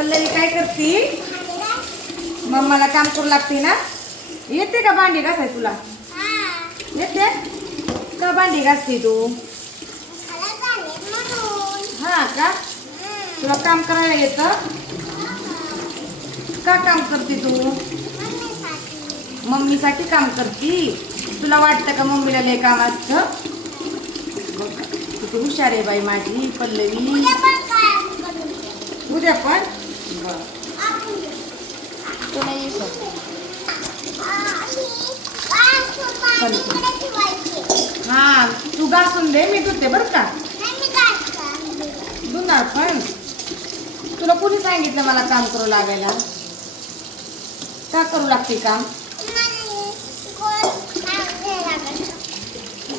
पल्लवी काय करते? मम्माला काम करू लागते ना? येते का भांडी घासाय तुला? येते? का भांडी घासते तू? हा का? तुला काम करायला येतं? का काम करते तू? मम्मीसाठी काम करती? तुला वाटतं का मम्मीला लय काम असतं? किती हुशार आहे बाई माझी पल्लवी. उद्या पण? हा तू घासून दे मी धुते बरं का. धुणार पण. तुला कुणी सांगितलं मला काम करू लागायला? का करू लागते काम?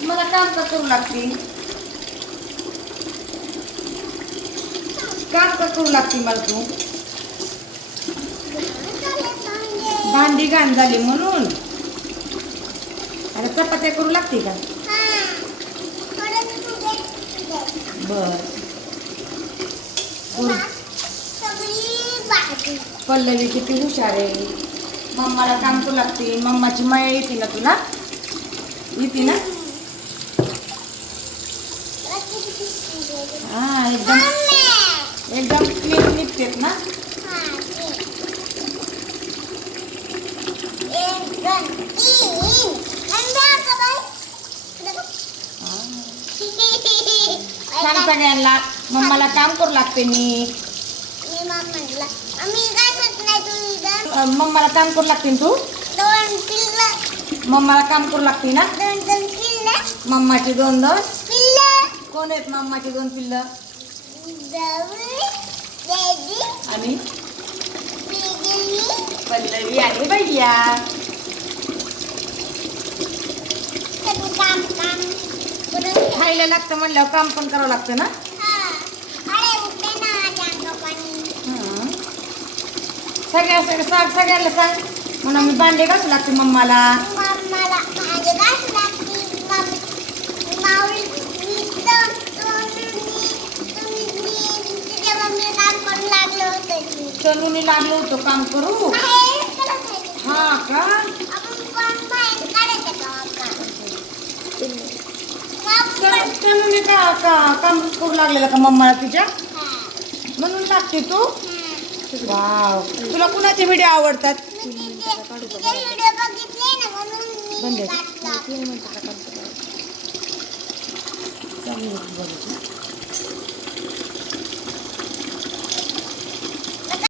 मला काम का करू लागते. काम का करू लागते मला तू. भांडी घाण झाली म्हणून. आता चपात्या करू लागते का? बर. पल्लवी किती हुशार आहे. मम्माला काम करू लागते. मम्माची माया येते ना तुला? येते ना? हा एकदम एकदम क्लीन निघतेत ना? सगळ्यांना. मम्माला काम करू लागते मी. अं, मम्माला काम करू लागते ना तू? दोन पिल्ल मम्माला काम करू लागते ना? दोन दोन पिल्ल मम्माची दोन दोन? पिल्ल कोण आहेत मम्माची दोन पिल्लं देवी आणि? पल्लवी आणि भैया सगळं काम काम खायला लागतं म्हणल्यावर काम पण करावं लागतं ना. सगळ्या सगळ्या सांग सगळ्यांना सांग. म्हणून मी भांडे घासू लागते मम्माला. मम्माला माझे घास लागते. मम्मी माऊली मी तर तुम्ही तुम्ही तुझ्या मम्मीला काम करून लागलं होतं की तनुनी लागलो होतो काम करू बाहेर करत आहे हा का आपण पण बाहेर काढायचं का आपण आपण तर तनुने का का काम करू लागलेला का मम्माला तिच्या? म्हणून लागते तू? वाव. तुला कुणाचे व्हिडिओ आवडतात? बंद